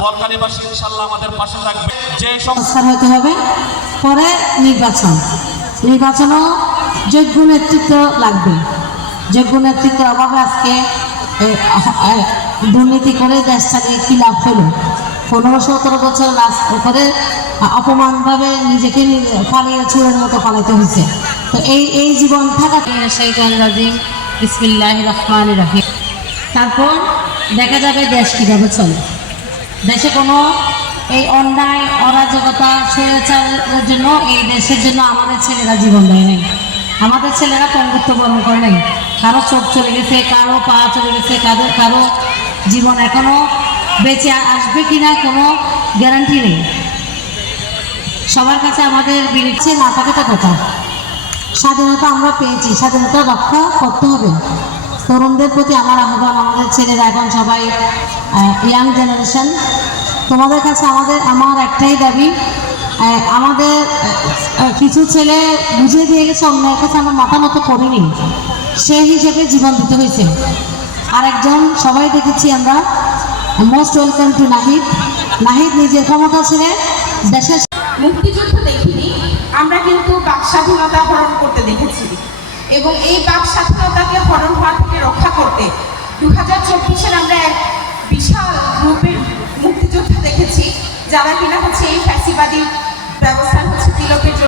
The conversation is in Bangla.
বলকানিবাসী ইনশাল্লাহ আমাদের পাশে থাকবে। যে সংস্কার হতে হবে। পরে নির্বাচন। নির্বাচনও যোগ্য নেতৃত্ব লাগবে। যোগ্য নেতৃত্বের অভাবে আজকে দুর্নীতি করে দেশ চালিয়ে কী লাভ হলো? পনেরো সতেরো বছর রাজ করে অপমানভাবে নিজেকে পালিয়ে চুরের মতো পালাতে হয়েছে। তো এই এই জীবন থাকা বিসমিল্লাহ রহমান রাহিম। তারপর দেখা যাবে দেশ কীভাবে চলে। দেশে কোনো এই অন্যায়, অরাজকতা স্বৈরাচারের জন্য, এই দেশের জন্য আমাদের ছেলেরা জীবন দেয় নাই। আমাদের ছেলেরা পঙ্গুত্ব বরণ করে নাই। কারও চোখ চলে গেছে, কারও পা চলে গেছে, কারও কারও জীবন এখনও বেঁচে আসবে কিনা কোনো গ্যারান্টি নেই। সবার কাছে আমাদের বিরুদ্ধে না থাকে তো কথা। স্বাধীনতা আমরা পেয়েছি, স্বাধীনতা রক্ষা করতে হবে। তরুণদের প্রতি আমার আহ্বান, আমাদের ছেলেরা এখন সবাই ইয়াং জেনারেশন তোমাদের কাছে আমাদের, আমার একটাই দাবি আমাদের কিছু ছেলে বুঝিয়ে দিয়ে গেছে, অন্যের কাছে আমরা মাথা মতো করিনি। সেই হিসেবে জীবন দিতে হয়েছে। আরেকজন, সবাই দেখেছি আমরা most welcome to Nahid Nahid নিজের ক্ষমতা ছেড়ে দেশের মুক্তিযুদ্ধ দেখিনি, আমরা কিন্তু বাক স্বাধীনতা হরণ করতে দেখেছি। এবং এই বাক স্বাধীনতাকে হরণ হওয়া থেকে রক্ষা যারা কিনা হচ্ছে এই ফ্যাসিবাদী ব্যবস্থা হচ্ছে তিলকের